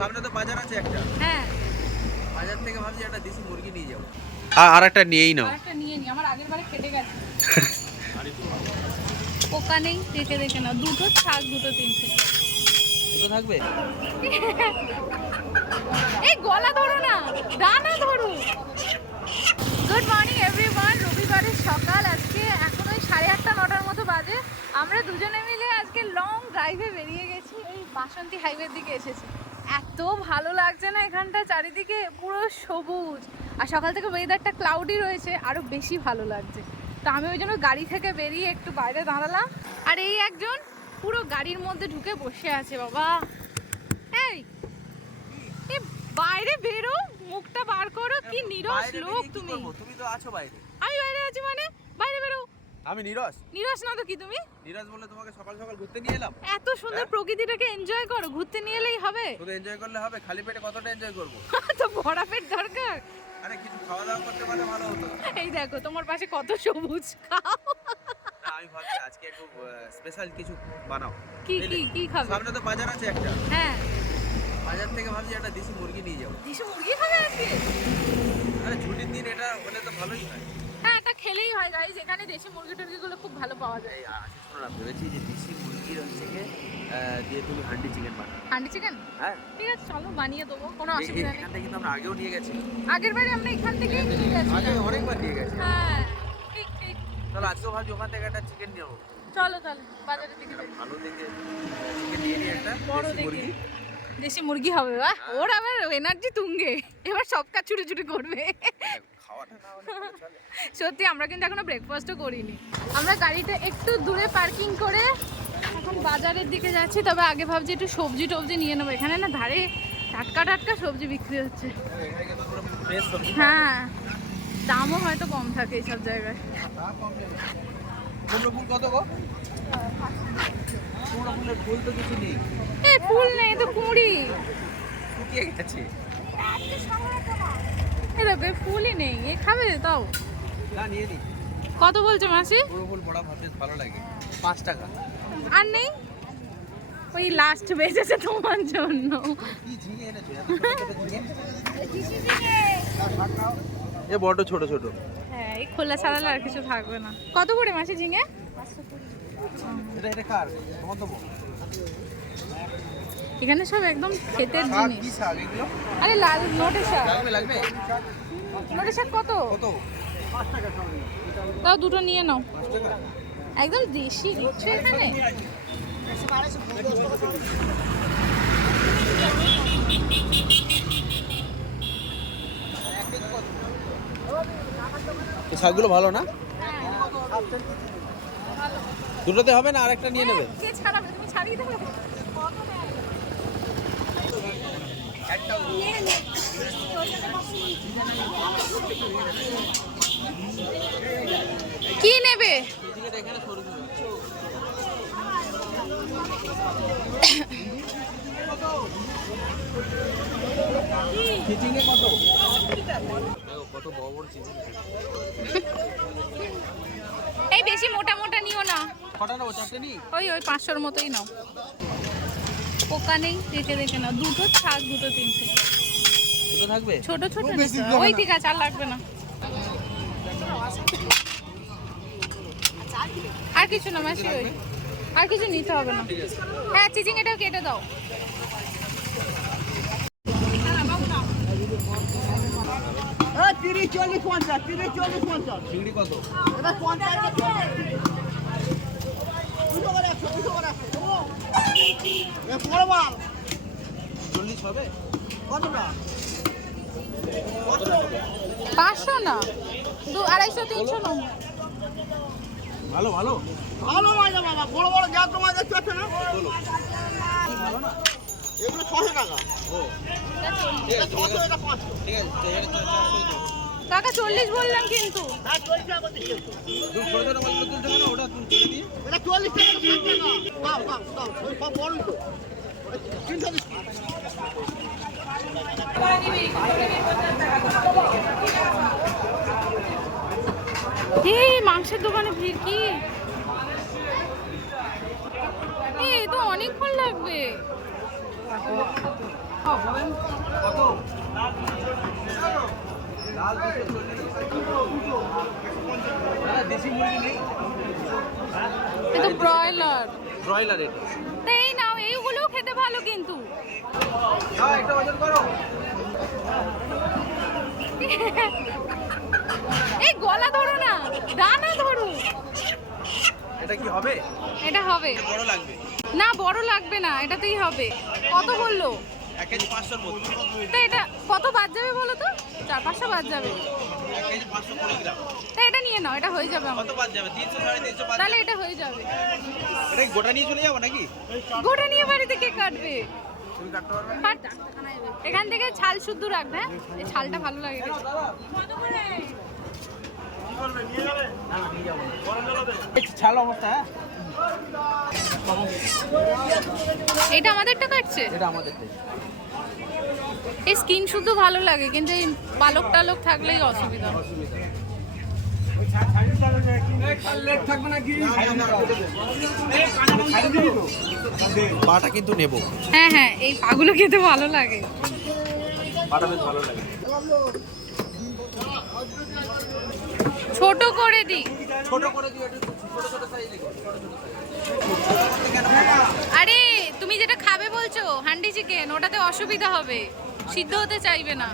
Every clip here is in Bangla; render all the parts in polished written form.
সামনে তো বাজার আছে একটা। হ্যাঁ, বাজার থেকে ভাবছি একটা দেশি মুরগি নিয়ে যাবো। আর একটা নিয়েই নাও। আরেকটা নিয়ে নি, আমার আগের বারে কেটে গেছে। পোকা নেই, দেখে দেখে নাও। দুটো থাক, দুটো তিনটে। দুটো থাকবে? এই গলা ধরো না, ডানা ধরো। Good morning everyone. রবিবারের সকাল, আজকে এখন ওই 8:30-9টার মতো বাজে। আমরা দুজনে মিলে আজকে লং ড্রাইভে বেরিয়ে গেছি। এই বাসন্তী হাইওয়ের দিকে এসেছি। এত ভালো লাগছে না এখানটা, চারিদিকে পুরো সবুজ। আর সকাল থেকে ওয়েদারটা ক্লাউডি রয়েছে, আরো বেশি ভালো লাগছে। তো আমি ওই জন্য গাড়ি থেকে বেরিয়ে একটু বাইরে দাঁড়ালাম। আর এই একজন পুরো গাড়ির মধ্যে ঢুকে বসে আছে। বাবা, এই বাইরে বেরো, মুখটা বার করো। কি নিরস লোক তুমি। তুমি তো আছো বাইরে। আমি বাইরে আছি মানে? বাইরে বেরো। আমি নিরস? নিরস না তো কি তুমি? নিরস বলে তোমাকে সকাল সকাল ঘুরতে নিয়ে এলাম। এত সুন্দর প্রকৃতিটাকে এনজয় করো, ঘুরতে নিয়ে এলেই হবে? শুধু এনজয় করলে হবে? খালি পেটে কতটা এনজয় করব? তো ভরা পেট দরকার। আরে কিছু খাওয়া দাওয়া করতে পারলে ভালো হতো। এই দেখো তোমার পাশে কত সবুজ, খাও। আমি ভাবছি আজকে একটু স্পেশাল কিছু বানাও। কি কি কি খাবে? সামনে তো বাজার আছে একটা। হ্যাঁ, বাজার থেকে ভাবছি একটা দেশি মুরগি নিয়ে যাবো। দেশি মুরগি খাবে আজকে? আরে ছুটির দিন এটা হলে তো ভালোই হয়। হ্যাঁ, এটা খেলেই হয় গাইস। এখানে দেশি মুরগি টুরগিগুলো খুব ভালো পাওয়া যায়। এই শোনো না, ভেবেছি যে দেশি মুরগির হচ্ছে দিয়ে তুমি হান্ডি চিকেন বানাও। হান্ডি চিকেন? হ্যাঁ ঠিক আছে, চলো বানিয়ে দেবো, কোনো অসুবিধা নেই। এখান থেকে কিন্তু আমরা আগেও নিয়ে গেছি। আগের বারে আমরা এখান থেকেই নিয়ে গেছি। আগে অনেকবার নিয়ে গেছি। হ্যাঁ, ঠিক ঠিক। তাহলে আজকেও ভাবছি ওখান থেকে একটা চিকেন নিয়ে যাবো। চলো চলো, বাজারের দিকে যাই। ভালো দেখে চিকেন নিয়ে নিয়ে একটা বড় দেশি দেখে মুরগি। দেশি মুরগি হবে। বাহ, ওর আবার এনার্জি তুঙ্গে, এবার সব কাজ ছুটে ছুটে করবে। খাওয়াটা না হলে ভালো চলে। সত্যি আমরা কিন্তু এখনো ব্রেকফাস্টও করিনি। আমরা গাড়িটা একটু দূরে পার্কিং করে এখন বাজারের দিকে যাচ্ছি। তবে আগে ভাবছি একটু সবজি টবজি নিয়ে নেবো। এখানে না ধারে টাটকা টাটকা সবজি বিক্রি হচ্ছে। এখানে কিন্তু পুরো ফ্রেশ সবজি। হ্যাঁ, দামও হয়তো কম থাকে এইসব জায়গায়। কুমড়ো ফুল কত গো? কুমড়ো ফুলের ফুল তো কিছু নেই। এ ফুল নেই তো, কুঁড়ি শুকিয়ে গেছে। এ দেখো, এই ফুলই নেই। এ খাবে তাও? না নিয়ে নি। কত বলছে মাসি? কুমড়ো ফুল বড়া ভাতে ভালো লাগে। 5 টাকা। আর নেই? ওই লাস্ট বেঁচেছে তোমার জন্য। কি ঝিঙে এনেছো? এত ছোট ছোট ঝিঙে? এ বড় ছোট ছোট। হ্যাঁ, এই খোলা ছাড়ালে আর কিছু থাকবে না। কত করে মাসি ঝিঙে? এটা কার? তোমার দেবো? এখানে সব একদম ক্ষেতের শাক জিনিস। কি শাক এগুলো? আরে লাল নোটে শাক। লাগবে লাগবে? নোটে শাক কত? কত? তাও দুটো নিয়ে নাও। 5 টাকা? একদম দেশি দিচ্ছে এখানে। এই শাকগুলো ভালো না? দুটোতে হবে না, আরেকটা নিয়ে নেবে? কে ছাড়াবে? তুমি ছাড়িয়ে দেবে? কি নেবে? চিচিঙ্গে কত? কত বড় বড় চিচিঙ্গে। এই বেশি মোটা মোটা নিও না। কটা নেবো? 4টে নি? ওই 500-র মতোই নাও। পোকা নেই, দেখে দেখে নাও। দুটো থাক, দুটো তিনটে। দুটো থাকবে? ছোট ছোট নিতে হবে। ওই ঠিক আছে, আর লাগবে না। আর কিছু না মাসি, ওই আর কিছু নিতে হবে না। হ্যাঁ, চিচিং এটাও কেটে দাও। চিংড়ি কত? চল্লিশ হবে? 500 না, 200-250-300 নাও। ভালো ভালো ভালো মাছ বাবা, বড় বড় জাত মাছ দেখতে পাচ্ছ না? চলো। ভালো না? এগুলো 600 টাকা। ও ঠিক আছে, 600, এটা 500। ঠিক আছে, এখানে 400 দাও। কাকা 40 বললাম কিন্তু। হ্যাঁ, 40 টাকা করে দিচ্ছি। ছোট ছোট মাছগুলো তুলতে হবে না, ওটা তুলতে দিয়ে। এটা 40 টাকা করে 60 টাকা। দাও দাও দাও, ওই সব বড় তো। 300 দিচ্ছি। এই মাংসের দোকানে ভিড় কি? এই তো অনেকক্ষণ লাগবে। দেশি মুরগি নেই, এটা ব্রয়লার। ব্রয়লার এটা। তো এই নাও, এইগুলোও খেতে ভালো কিন্তু। হ্যাঁ, একটা ওজন করো। এই গলা ধরো না, ডানা ধরো। এটা কি হবে? এটা হবে। বড় লাগবে না, বড় লাগবে না, এটাতেই হবে। কত বললো? 1 কেজি 500 এর মতো। তো এটা কত বাদ যাবে বলো তো? 400-500 বাদ যাবে। 1 কেজি 520 গ্রাম। তো এটা নিয়ে নাও, এটা হয়ে যাবে আমার। কত বাদ যাবে? 300 350 বাদ। তাহলে এটা হয়ে যাবে। এটা কি গোটা নিয়ে চলে যাবো নাকি? গোটা নিয়ে বাড়িতে কে কাটবে? তুমি কাটতে পারবে? কাট। এখান থেকে ছাল শুদ্ধ রাখবে, হ্যাঁ? এই ছালটা ভালো লাগে খেতে। ছাল অবস্থা। হ্যাঁ, এটা আমাদেরটা কাটছে। এটা আমাদের। এই স্কিন শুদ্ধ ভালো লাগে, কিন্তু এই পালক টালক থাকলেই অসুবিধা। পাটা কিন্তু নেব। হ্যাঁ হ্যাঁ, এই পাগুলো খেতে ভালো লাগে। পাটা বেশ ভালো লাগে। ছোট করে দিই। ছোট করে দিও, একটু ছোট ছোট সাইজ দেখো। আরে তুমি যেটা খাবে বলছো হান্ডি চিকেন, ওটাতে অসুবিধা হবে, সিদ্ধ হতে চাইবে না।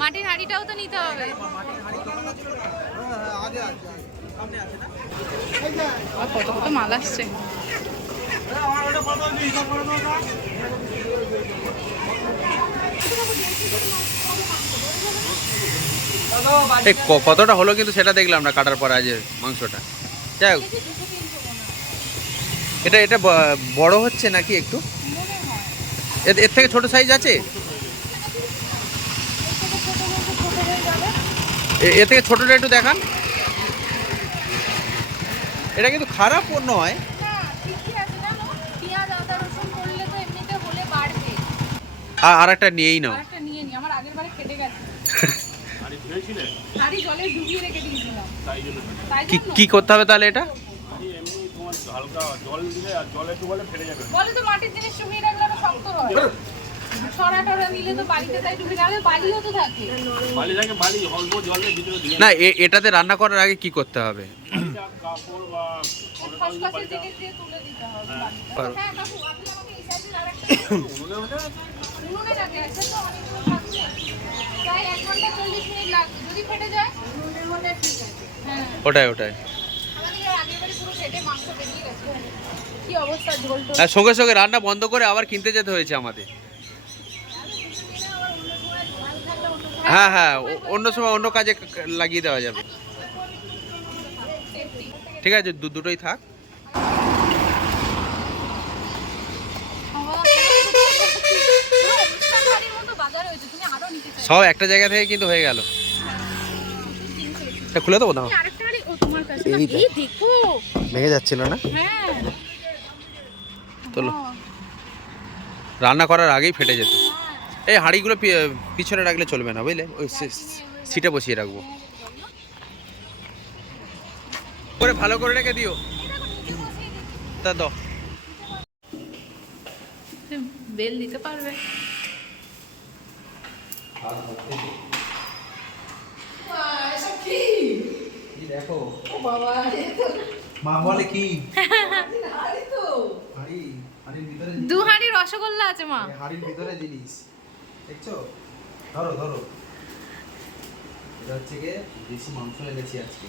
মাটির হাঁড়িটাও তো নিতে হবে। কত কত মাল আসছে। কতটা হলো কিন্তু সেটা দেখলাম না কাটার পর আজ মাংসটা। যাই হোক, এটা এটা বড় হচ্ছে নাকি একটু? এর থেকে ছোট সাইজ আছে? এর থেকে ছোটটা একটু দেখান। এটা কিন্তু খারাপ নয়। আর একটা নিয়েই নাও। আমার আগের বারে কেটে গেছে। হাঁড়ি জলে ডুবিয়ে রেখে দিয়েছিলাম। কি করতে হবে তাহলে এটা? বলে তো মাটির জিনিস শুকিয়ে রাখলে ওটা শক্ত হয়। সরা টরা নিলে তো বালিতে তাই ডুবে রাখলে বালিও তো থাকে। না, এটাতে রান্না করার আগে কি করতে হবে? খসখসে থেকে দিয়ে তুলে দিতে হবে বালিটা। হ্যাঁ কাকু, আপনি আমাকে এই সাইজের আরেকটা উনুনে রাখলে আছে তো অনেকগুলো থাকছে। প্রায় 1 ঘন্টা 40 মিনিট লাগবে। যদি ফেটে যায় উনুনের মধ্যে ঠিক আছে। হ্যাঁ, ওটাই। আমাদের আগের বারে পুরো ফেটে মাংস বেরিয়ে গেছে। কি অবস্থা ঝোল টোল। আর সঙ্গে সঙ্গে রান্না বন্ধ করে আবার কিনতে যেতে হয়েছে আমাদের। হ্যাঁ হ্যাঁ, অন্য সময় অন্য কাজে লাগিয়ে দেওয়া যাবে। ঠিক আছে, দুটোই থাক। সব একটা জায়গা থেকে কিন্তু হয়ে গেল। এটা খুলে দেবো না? এই দেখো, ভেঙে যাচ্ছিল না? তোলো, রান্না করার আগেই ফেটে যেত। এই হাঁড়িগুলো পিছনে রাখলে চলবে না, বুঝলে? ওই সিটে বসিয়ে রাখবো। করে ভালো করে রেখে দিও। তা দাও। বেল দিতে পারবে? দেখো মা বলে কি, দু হাঁড়ি রসগোল্লা আছে মা। হাড়ির ভিতরে জিনিস দেখছো। ধরো ধরো, এটা হচ্ছে গিয়ে দেশি মাংস এনেছি আজকে।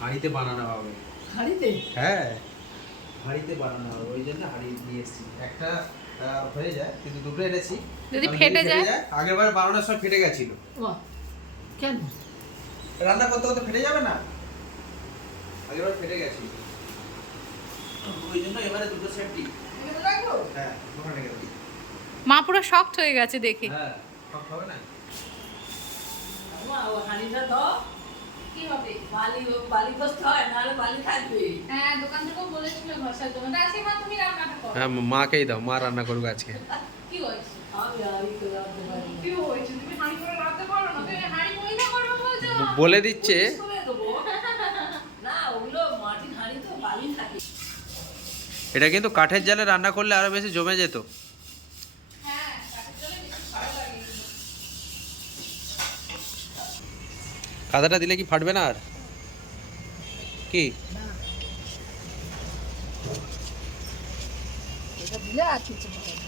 হাঁড়িতে বানানো হবে। হাঁড়িতে? হ্যাঁ, হাঁড়িতে বানানো হবে, ওই জন্য হাঁড়ি নিয়ে এসেছি। একটা হয়ে যায়, কিন্তু দুটো এনেছি। যদি ফেটে যায়? আগের বার বানানোর সময় ফেটে গেছিল। কেন? রান্না করতে করতে ফেটে যাবে না? আগের বার ফেটে গেছিল, ওই জন্য এবারে দুটো সেফটি। হ্যাঁ, ওখানে রেখে দাও। মা পুরো শকড হয়ে গেছে দেখে। হ্যাঁ, সব হবে না। হাঁড়িটা দাও। কি হবে? বালি বসতে হয়, নাহলে বালি থাকবে। হ্যাঁ, দোকান থেকেও বলেছিল ঘষার জন্য। আজকে মা তুমি রান্নাটা করো। হ্যাঁ, মাকেই দাও, মা রান্না করবে আজকে। কি হয়েছে? আমি হাঁড়ি করে রাখতে পারি না। কি হয়েছে? তুমি হাঁড়ি করে রাখতে পারো না? তুমি হাঁড়ি ময়লা করবে বলছো? বলে দিচ্ছে। করে দেবো। না, ওগুলো মাটির হাঁড়ি তো বালি থাকে। এটা কিন্তু কাঠের জালে রান্না করলে আরো বেশি জমে যেত। হ্যাঁ, কাঠের জলে কাদাটা দিলে কি ফাটবে না আর? কি এটা দিলে আর কিছু হবে না।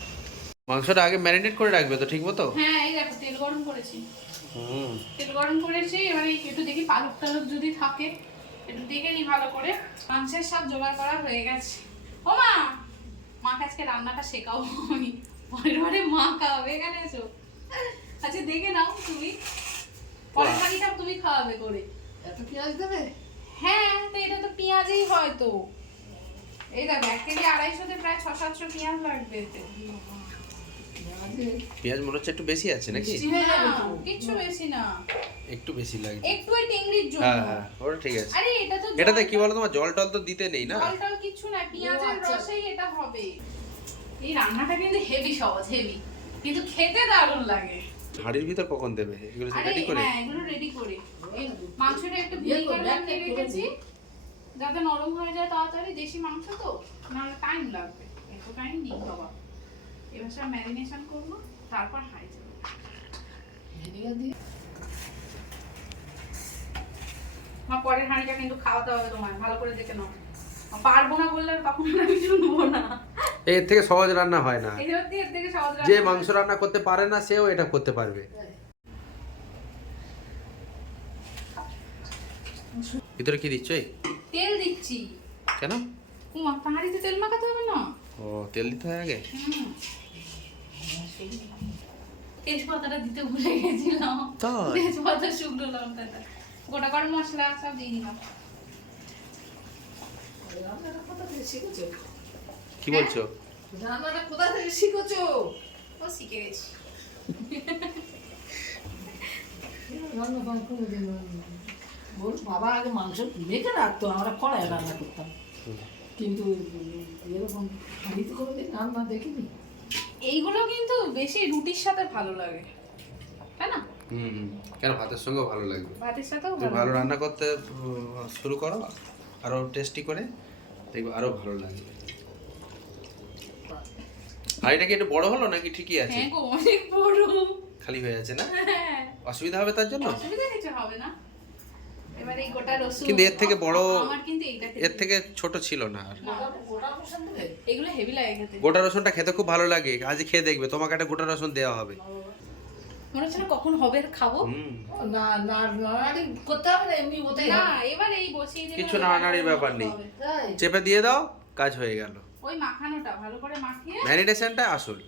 মাংসটা আগে ম্যারিনেট করে রাখবে তো ঠিক মতো? হ্যাঁ এই দেখো তেল গরম করেছি, হুম। তেল গরম করেছি। এবারে একটু দেখি পালক টালক যদি থাকে একটু দেখে নি ভালো করে। মাংসের সব জোগাড় করা হয়ে গেছে। ও মা, মাকে আজকে রান্নাটা শেখাও আমি, পরের বারে মা খাওয়াবে, এখানে এসো। আচ্ছা দেখে নাও তুমি, পরের বাড়িটা তুমি খাওয়াবে করে। এত পেঁয়াজ দেবে? হ্যাঁ তো এটা তো পেঁয়াজই হয় তো। এই দেখো 1 কেজি 250 তে প্রায় 600-700 পেঁয়াজ লাগবে এতে। পেঁয়াজ মনে হচ্ছে একটু বেশি আছে নাকি? না, কিচ্ছু বেশি না, একটু বেশি লাগে। একটু ওই টেংরির জন্য। হ্যাঁ হ্যাঁ ওটা ঠিক আছে। আরে এটা তো এটাতে কি বলো তোমার, জল টল তো দিতে নেই না? জল টল কিচ্ছু না, পেঁয়াজের রসেই এটা হবে। এই রান্নাটা কিন্তু হেভি সহজ, হেভি, কিন্তু খেতে দারুণ লাগে। হাড়ির ভিতর কখন দেবে এগুলো আরে রেডি করে? হ্যাঁ এগুলো রেডি করে এই মাংসটা একটু ভিনেগার লাগিয়ে রেখেছি যাতে নরম হয়ে যায় তাড়াতাড়ি। দেশি মাংস তো, নাহলে টাইম লাগবে, এত টাইম নেই বাবা। এবার সব ম্যারিনেশন করবো, তারপর হাই যাবে। ভিনেগার দিয়ে মা পরের হাঁড়িটা কিন্তু খাওয়াতে হবে তোমায়, ভালো করে দেখে নাও। পারবো না বললে তখন আমি শুনবো না। এর থেকে সহজ রান্না হয় না। এই হচ্ছে এর থেকে সহজ যে রান্না। মাংস রান্না করতে পারে না সেও এটা করতে পারবে। ভিতরে কি দিচ্ছ? তেল দিচ্ছি। কেন? মা হাঁড়িতে তেল মাখাতে হবে না? ও তেল দিতে হয় আগে? হুম। তেজপাতাটা দিতে ভুলে গেছিলাম। তাই? তেজপাতা, শুকনো লঙ্কাটা, গোটা গরম মশলা সব দিয়ে দিলাম। রান্নাটা কোথা থেকে শিখেছো? কি বলছো? রান্নাটা কোথা থেকে শিখেছো? ও শিখে গেছি। রান্না বান্না কোনোদিন বল, বাবা আগে মাংস মেখে রাখতো, আমরা কড়াইয়ে রান্না করতাম, কিন্তু এরকম হাঁড়িতে কোনোদিন রান্না দেখিনি। এইগুলো কিন্তু বেশি রুটির সাথে ভালো লাগে, তাই না? হুম। কেন ভাতের সঙ্গেও ভালো লাগবে। ভাতের সাথেও তুমি ভালো রান্না করতে শুরু করো, আরো টেস্টি করে দেখবে আরো ভালো লাগবে। আর এটা কি একটু বড় হলো নাকি ঠিকই আছে? হ্যাঁ গো, অনেক বড়। খালি হয়ে আছে না? হ্যাঁ, অসুবিধা হবে তার জন্য? অসুবিধা কিছু হবে না। এবারে এই গোটা রসুন, কিন্তু এর থেকে বড়, আমার কিন্তু এইটা এর থেকে ছোট ছিল না আর। না, গোটা মশলা দেবে? এগুলো হেভি লাগে খেতে। গোটা রসুনটা খেতে খুব ভালো লাগে, আজ খেয়ে দেখবে, তোমাকে একটা গোটা রসুন দেওয়া হবে। মনে হচ্ছে না কখন হবে আর খাবো। হুম। না না নাড়াড়ি করতে হবে না, এমনি ওতেই না হবে। এবার এই বসিয়ে দিলে কিছু নাড়ানাড়ির ব্যাপার নেই। তাই? চেপে দিয়ে দাও, কাজ হয়ে গেল। ওই মাখানোটা ভালো করে মাখিয়ে ম্যারিনেশনটা আসল।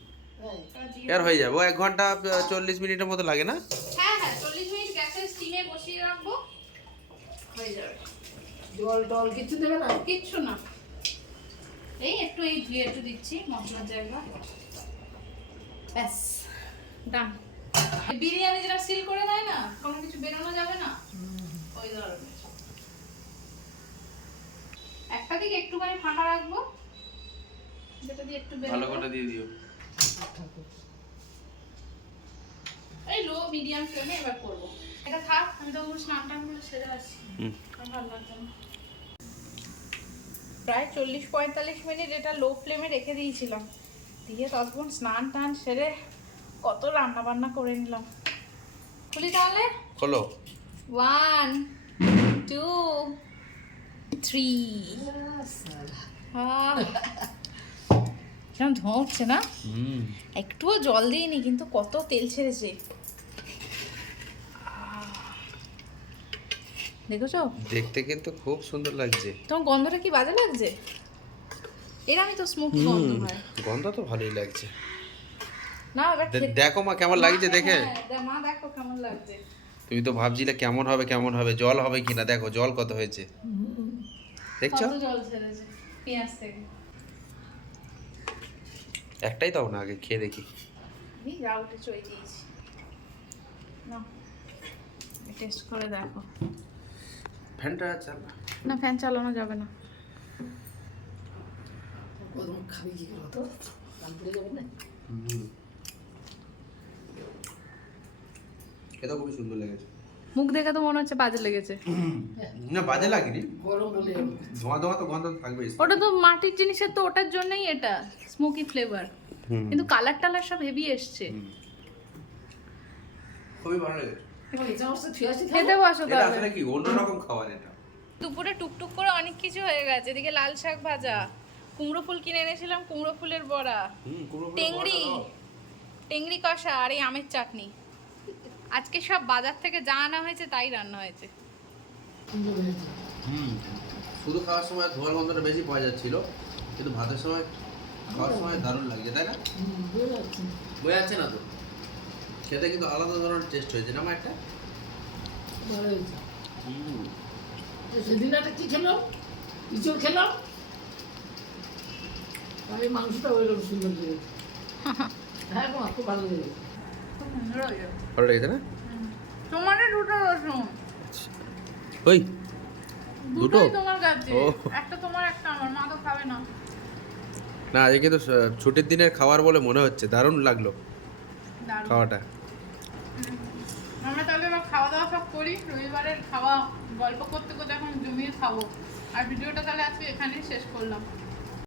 তাই। এবার দিয়ে এর হয়ে যাবে, ও 1 ঘন্টা 40 মিনিটের মতো লাগে না? হ্যাঁ হ্যাঁ 40 মিনিট গ্যাসের স্টিমে বসিয়ে রাখবো, হয়ে যাবে। জল টল কিছু দেবে না? কিচ্ছু না, এই একটু এই ধুয়ে একটু দিচ্ছি মশলার জায়গা, ব্যাস ডান। বিরিয়ানি যেটা সিল করে দেয় না, কোনো কিছু বেরোনো যাবে না, ওই ধরনের। একটা দিকে একটুখানি ফাঁকা রাখবো, যেটা দিয়ে একটু ভালো বেরোবে। করে দিয়ে দিও। এই লো মিডিয়াম ফ্লেমে এবার করবো। এটা থাক, আমি তো স্নান টান করে সেরে আসছি, হুম। আমার ভালো লাগছে না। প্রায় 40-45 মিনিট এটা লো ফ্লেমে রেখে দিয়েছিলাম, দিয়ে ততক্ষণ স্নান টান সেরে কত রান্না বান্না করে নিলাম। খুলি তাহলে। খোলো। 1 2 3। কেমন ধোঁয়া উঠছে না? হুম। একটুও জল দিইনি কিন্তু কত তেল ছেড়েছে, দেখেছো? দেখতে কিন্তু খুব সুন্দর লাগছে। তোমার গন্ধটা কি বাজে লাগছে? এর আমি তো স্মোকি গন্ধ হয় গন্ধ তো ভালোই লাগছে। না। এবার দেখো মা কেমন লাগছে দেখে। মা দেখো কেমন লাগছে। তুমি তো ভাবছিলে কেমন হবে কেমন হবে, জল হবে কিনা, দেখো জল কত হয়েছে দেখছো? কত জল ছেড়েছে পেঁয়াজ থেকে। একটাই দাও না আগে খেয়ে দেখি। আমি যা উঠে চই দিয়েছি, না টেস্ট করে দেখো। ফ্যানটা চাল না। না ফ্যান চালানো যাবে না। ওরকম খাবি কি করে তো? দাম পড়ে যাবে না? খেতে খুবই সুন্দর লেগেছে। মুখ দেখে তো মনে হচ্ছে বাজে লেগেছে। না বাজে লাগেনি, গরম বলে ধোঁয়া ধোঁয়া তো গন্ধ থাকবেই। ওটা তো মাটির জিনিসের, তো ওটার জন্যই এটা স্মোকি ফ্লেভার, কিন্তু কালার টালার সব হেভি এসছে। খুবই ভালো লেগেছে। এই সমস্ত থিয়াসি খেতে বসো এটা তাহলে। আসলে কি অন্যরকম খাবার এটা। দুপুরে টুকটুক করে অনেক কিছু হয়ে গেছে। এদিকে লাল শাক ভাজা, কুমড়ো ফুল কিনে এনেছিলাম, কুমড়ো ফুলের বড়া, টেংরি টেংরি কষা আর এই আমের চাটনি। আজকে সব বাজার থেকে যা আনা হয়েছে তাই রান্না হয়েছে। শুধু খাওয়ার সময় ধোয়ার গন্ধটা বেশি পাওয়া যাচ্ছিল, কিন্তু ভাতের সময় খাওয়ার সময় দারুণ লাগছে, তাই না? বোঝা যাচ্ছে না তো, খেতে কিন্তু আলাদা ধরনের টেস্ট হয়েছে না মা একটা। সেদিন একটা কি খেলাম, ইঁচড় খেলাম, আর এই মাংসটা ওইরকম সুন্দর লেগেছে। হ্যাঁ মা, খুব ভালো লেগেছে। খুব সুন্দর হয়েছে। ভালো লেগেছে না? তোমার দুটো রসুন, ওই দুটোই তোমার কাছে, ও। একটা তোমার একটা আমার, মা তো খাবে না। না আজকে কিন্তু ছুটির দিনের খাবার বলে মনে হচ্ছে, দারুণ লাগলো দারুণ। খাওয়াটা। আমরা তাহলে এবার খাওয়া দাওয়া সব করি, রবিবারের খাওয়া গল্প করতে করতে এখন জমিয়ে খাবো। আর ভিডিওটা তাহলে আজকে এখানেই শেষ করলাম।